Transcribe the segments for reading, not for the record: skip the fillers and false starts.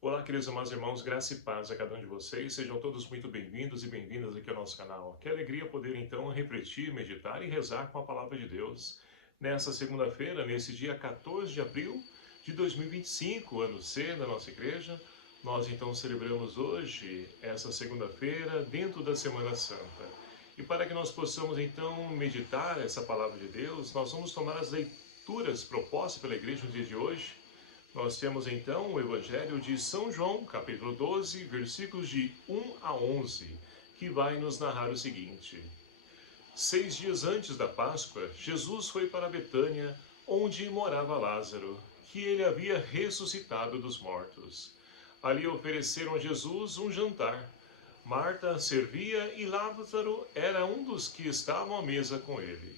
Olá, queridos amados irmãos, graça e paz a cada um de vocês. Sejam todos muito bem-vindos e bem-vindas aqui ao nosso canal. Que alegria poder então refletir, meditar e rezar com a palavra de Deus. Nessa segunda-feira, nesse dia 14 de abril de 2025, ano C da nossa igreja, nós então celebramos hoje, essa segunda-feira, dentro da Semana Santa. E para que nós possamos então meditar essa palavra de Deus, nós vamos tomar as leituras propostas pela igreja no dia de hoje. Nós temos então o Evangelho de São João, capítulo 12, versículos de 1 a 11, que vai nos narrar o seguinte. 6 dias antes da Páscoa, Jesus foi para Betânia, onde morava Lázaro, que ele havia ressuscitado dos mortos. Ali ofereceram a Jesus um jantar. Marta servia e Lázaro era um dos que estavam à mesa com ele.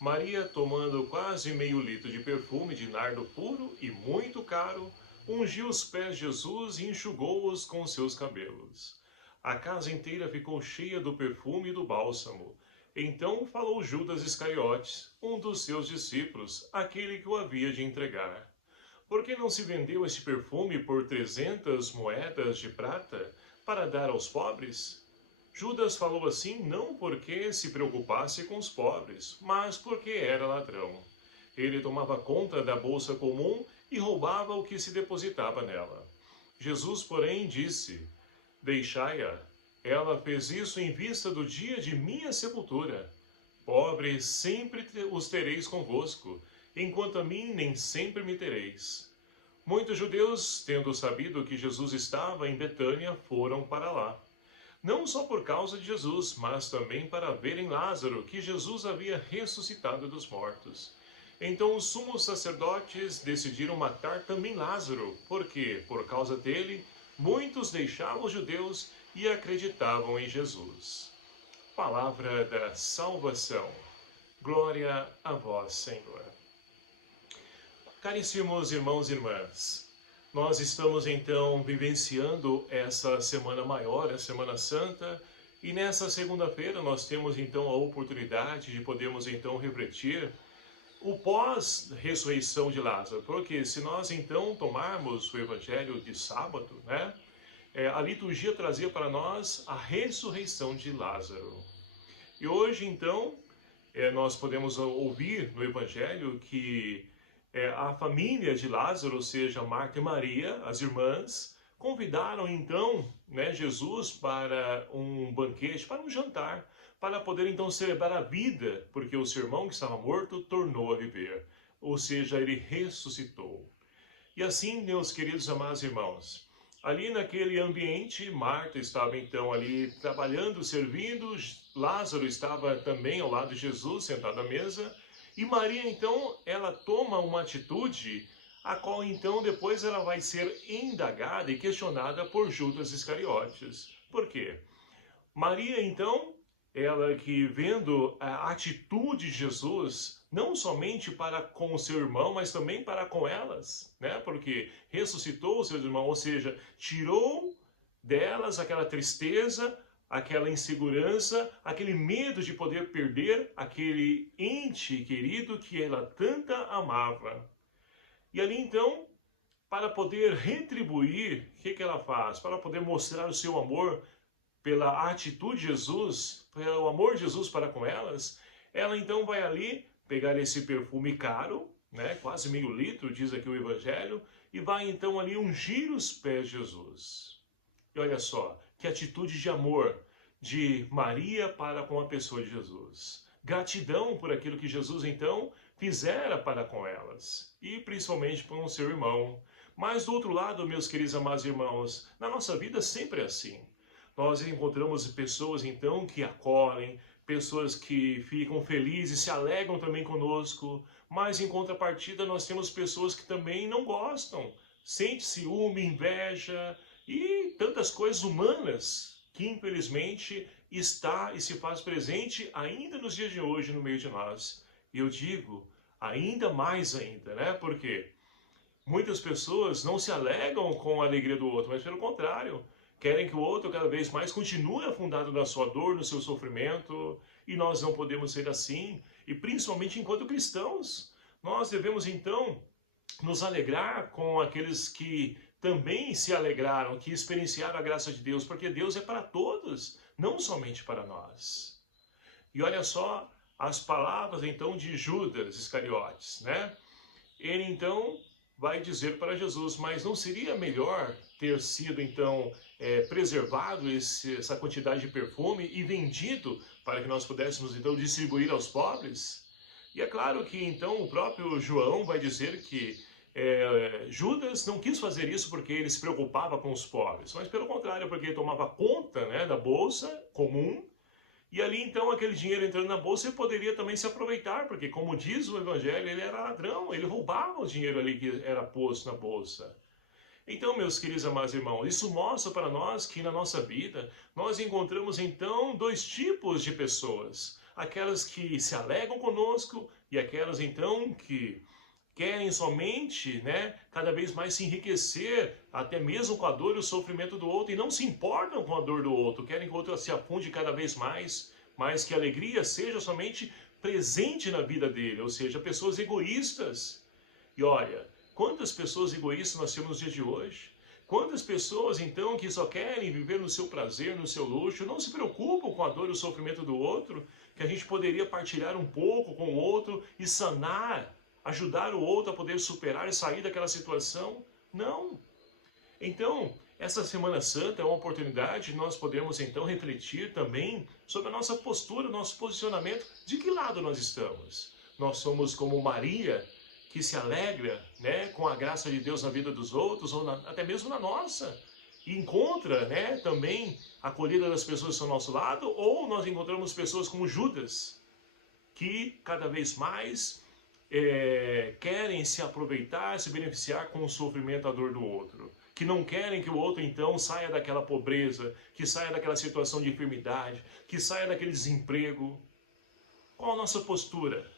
Maria, tomando quase meio litro de perfume de nardo puro e muito caro, ungiu os pés de Jesus e enxugou-os com seus cabelos. A casa inteira ficou cheia do perfume e do bálsamo. Então falou Judas Iscariotes, um dos seus discípulos, aquele que o havia de entregar. Por que não se vendeu este perfume por 300 moedas de prata para dar aos pobres? Judas falou assim não porque se preocupasse com os pobres, mas porque era ladrão. Ele tomava conta da bolsa comum e roubava o que se depositava nela. Jesus, porém, disse, deixai-a. Ela fez isso em vista do dia de minha sepultura. Pobres sempre os tereis convosco, enquanto a mim nem sempre me tereis. Muitos judeus, tendo sabido que Jesus estava em Betânia, foram para lá. Não só por causa de Jesus, mas também para verem Lázaro, que Jesus havia ressuscitado dos mortos. Então os sumos sacerdotes decidiram matar também Lázaro, porque, por causa dele, muitos deixavam os judeus e acreditavam em Jesus. Palavra da salvação. Glória a vós, Senhor. Caríssimos irmãos e irmãs, nós estamos então vivenciando essa Semana Maior, a Semana Santa, e nessa segunda-feira nós temos então a oportunidade de podermos então refletir o pós-ressurreição de Lázaro, porque se nós então tomarmos o Evangelho de sábado, né, a liturgia trazia para nós a ressurreição de Lázaro. E hoje então nós podemos ouvir no Evangelho que a família de Lázaro, ou seja, Marta e Maria, as irmãs, convidaram então Jesus para um banquete, para um jantar, para poder então celebrar a vida, porque o seu irmão que estava morto tornou a viver, ou seja, ele ressuscitou. E assim, meus queridos amados irmãos, ali naquele ambiente, Marta estava então ali trabalhando, servindo, Lázaro estava também ao lado de Jesus, sentado à mesa, e Maria, então, ela toma uma atitude, a qual, então, depois ela vai ser indagada e questionada por Judas Iscariotes. Por quê? Maria, então, ela que vendo a atitude de Jesus, não somente para com o seu irmão, mas também para com elas, né? Porque ressuscitou o seu irmão, ou seja, tirou delas aquela tristeza, aquela insegurança, aquele medo de poder perder aquele ente querido que ela tanta amava. E ali então, para poder retribuir, o que ela faz? Para poder mostrar o seu amor pela atitude de Jesus, pelo amor de Jesus para com elas, ela então vai ali pegar esse perfume caro, né, quase meio litro, diz aqui o Evangelho, e vai então ali ungir os pés de Jesus. E olha só, que atitude de amor de Maria para com a pessoa de Jesus. Gratidão por aquilo que Jesus então fizera para com elas. E principalmente com o seu irmão. Mas do outro lado, meus queridos amados irmãos, na nossa vida sempre é assim. Nós encontramos pessoas então que acolhem, pessoas que ficam felizes, se alegram também conosco. Mas em contrapartida nós temos pessoas que também não gostam. Sente ciúme, inveja e tantas coisas humanas que infelizmente está e se faz presente ainda nos dias de hoje no meio de nós. E eu digo, ainda mais ainda, né? Porque muitas pessoas não se alegram com a alegria do outro, mas pelo contrário, querem que o outro cada vez mais continue afundado na sua dor, no seu sofrimento, e nós não podemos ser assim, e principalmente enquanto cristãos, nós devemos então nos alegrar com aqueles que também se alegraram, que experienciaram a graça de Deus, porque Deus é para todos, não somente para nós. E olha só as palavras então de Judas Iscariotes, né? Ele então vai dizer para Jesus, mas não seria melhor ter sido então preservado essa quantidade de perfume e vendido para que nós pudéssemos então distribuir aos pobres? E é claro que então o próprio João vai dizer que Judas não quis fazer isso porque ele se preocupava com os pobres, mas pelo contrário, porque ele tomava conta, né, da bolsa comum, e ali então aquele dinheiro entrando na bolsa ele poderia também se aproveitar, porque como diz o Evangelho, ele era ladrão, ele roubava o dinheiro ali que era posto na bolsa. Então, meus queridos amados irmãos, isso mostra para nós que na nossa vida nós encontramos então dois tipos de pessoas. Aquelas que se alegram conosco e aquelas então que querem somente, né, cada vez mais se enriquecer, até mesmo com a dor e o sofrimento do outro, e não se importam com a dor do outro, querem que o outro se afunde cada vez mais, mas que a alegria seja somente presente na vida dele, ou seja, pessoas egoístas. E olha, quantas pessoas egoístas nós temos nos dias de hoje? Quantas pessoas, então, que só querem viver no seu prazer, no seu luxo, não se preocupam com a dor e o sofrimento do outro, que a gente poderia partilhar um pouco com o outro e sanar, ajudar o outro a poder superar e sair daquela situação? Não. Então, essa Semana Santa é uma oportunidade de nós podermos então refletir também sobre a nossa postura, nosso posicionamento, de que lado nós estamos. Nós somos como Maria, que se alegra, né, com a graça de Deus na vida dos outros, ou até mesmo na nossa, e encontra, né, também a acolhida das pessoas que estão ao nosso lado, ou nós encontramos pessoas como Judas, que cada vez mais querem se aproveitar, se beneficiar com o sofrimento, a dor do outro. Que não querem que o outro então saia daquela pobreza, que saia daquela situação de enfermidade, que saia daquele desemprego. Qual a nossa postura?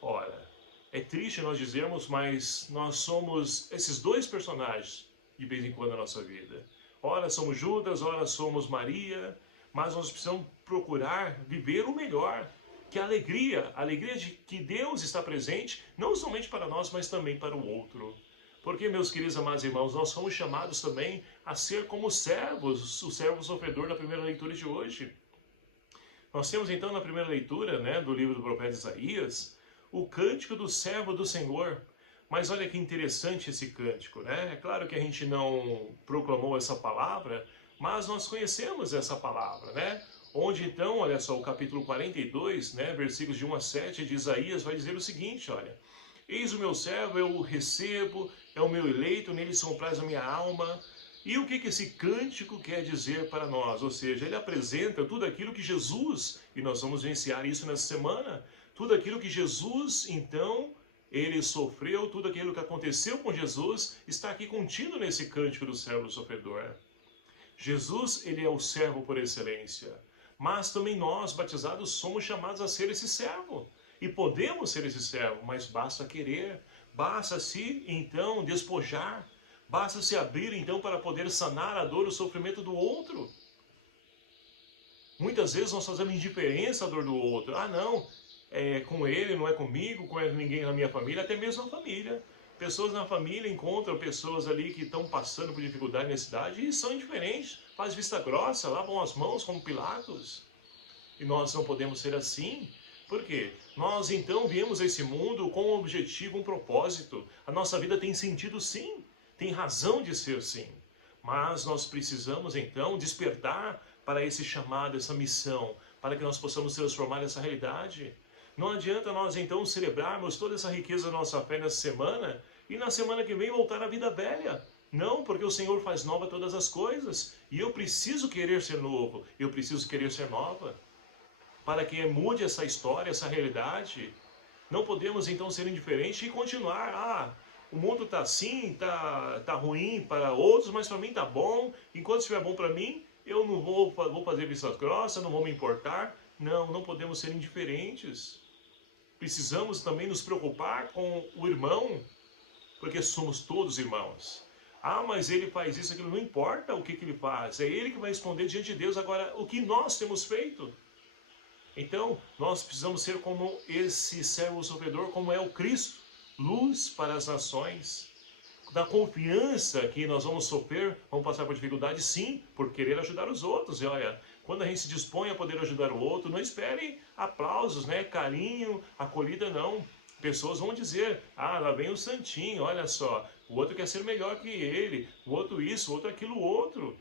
Ora, é triste nós dizermos, mas nós somos esses dois personagens de vez em quando na nossa vida. Ora somos Judas, ora somos Maria, mas nós precisamos procurar viver o melhor. Que a alegria de que Deus está presente, não somente para nós, mas também para o outro. Porque, meus queridos amados irmãos, nós somos chamados também a ser como servos, o servo sofredor na primeira leitura de hoje. Nós temos então na primeira leitura, né, do livro do profeta Isaías, o cântico do servo do Senhor. Mas olha que interessante esse cântico, né? É claro que a gente não proclamou essa palavra, mas nós conhecemos essa palavra, né? Onde então, olha só, o capítulo 42, né, versículos de 1 a 7 de Isaías vai dizer o seguinte, olha: Eis o meu servo, eu o recebo, é o meu eleito, nele se compraz a minha alma. E o que esse cântico quer dizer para nós? Ou seja, ele apresenta tudo aquilo que Jesus, e nós vamos vivenciar isso nessa semana, tudo aquilo que Jesus, então, ele sofreu, tudo aquilo que aconteceu com Jesus, está aqui contido nesse cântico do servo sofredor. Jesus, ele é o servo por excelência. Mas também nós, batizados, somos chamados a ser esse servo. E podemos ser esse servo, mas basta querer, basta se, então, despojar, basta se abrir, então, para poder sanar a dor e o sofrimento do outro. Muitas vezes nós fazemos indiferença à dor do outro. Ah, não, é com ele, não é comigo, com ninguém na minha família, até mesmo na família. Pessoas na família encontram pessoas ali que estão passando por dificuldade, necessidade, e são indiferentes, faz vista grossa, lavam as mãos como Pilatos. E nós não podemos ser assim. Por quê? Nós então viemos a esse mundo com um objetivo, um propósito. A nossa vida tem sentido sim, tem razão de ser sim. Mas nós precisamos então despertar para esse chamado, essa missão, para que nós possamos transformar essa realidade. Não adianta nós então celebrarmos toda essa riqueza da nossa fé nessa semana e na semana que vem voltar à vida velha. Não, porque o Senhor faz nova todas as coisas. E eu preciso querer ser novo, eu preciso querer ser nova. Para que mude essa história, essa realidade. Não podemos então ser indiferentes e continuar. Ah, o mundo está assim, tá ruim para outros, mas para mim está bom. Enquanto estiver bom para mim, eu não vou fazer vista grossa, não vou me importar. Não, não podemos ser indiferentes. Precisamos também nos preocupar com o irmão, porque somos todos irmãos. Ah, mas ele faz isso, aquilo, não importa o que ele faz. É ele que vai responder diante de Deus. Agora, o que nós temos feito? Então, nós precisamos ser como esse servo sofredor, como é o Cristo, luz para as nações. da confiança que nós vamos sofrer, vamos passar por dificuldade, sim, por querer ajudar os outros. E olha, quando a gente se dispõe a poder ajudar o outro, não espere aplausos, né, carinho, acolhida, não. Pessoas vão dizer, ah, lá vem o santinho, olha só, o outro quer ser melhor que ele, o outro isso, o outro aquilo, o outro.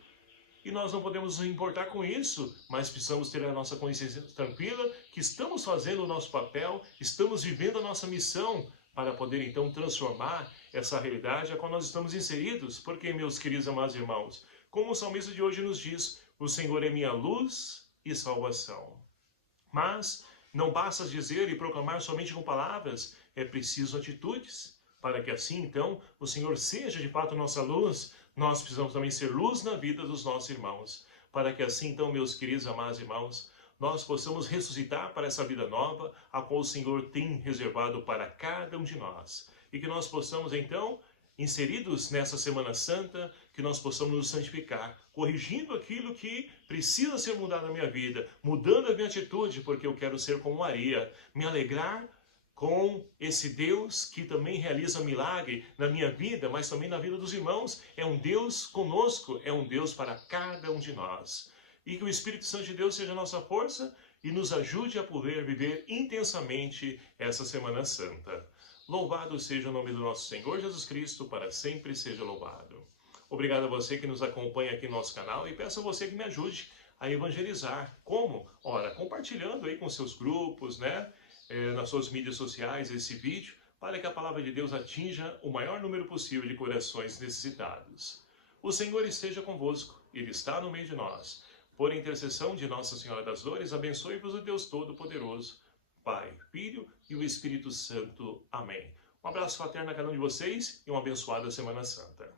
E nós não podemos nos importar com isso, mas precisamos ter a nossa consciência tranquila, que estamos fazendo o nosso papel, estamos vivendo a nossa missão, para poder então transformar essa realidade a qual nós estamos inseridos. Porque, meus queridos amados irmãos, como o salmista de hoje nos diz, o Senhor é minha luz e salvação. Mas não basta dizer e proclamar somente com palavras, é preciso atitudes. Para que assim, então, o Senhor seja de fato nossa luz, nós precisamos também ser luz na vida dos nossos irmãos. Para que assim, então, meus queridos amados irmãos, nós possamos ressuscitar para essa vida nova, a qual o Senhor tem reservado para cada um de nós. E que nós possamos, então, inseridos nessa Semana Santa, que nós possamos nos santificar, corrigindo aquilo que precisa ser mudado na minha vida, mudando a minha atitude, porque eu quero ser como Maria, me alegrar com esse Deus que também realiza milagre na minha vida, mas também na vida dos irmãos. É um Deus conosco, é um Deus para cada um de nós. E que o Espírito Santo de Deus seja a nossa força e nos ajude a poder viver intensamente essa Semana Santa. Louvado seja o nome do nosso Senhor Jesus Cristo, para sempre seja louvado. Obrigado a você que nos acompanha aqui no nosso canal e peço a você que me ajude a evangelizar. Como? Ora, compartilhando aí com seus grupos, né? Nas suas mídias sociais esse vídeo, para que a palavra de Deus atinja o maior número possível de corações necessitados. O Senhor esteja convosco, Ele está no meio de nós. Por intercessão de Nossa Senhora das Dores, abençoe-vos o Deus Todo-Poderoso, Pai, Filho e o Espírito Santo. Amém. Um abraço fraterno a cada um de vocês e uma abençoada Semana Santa.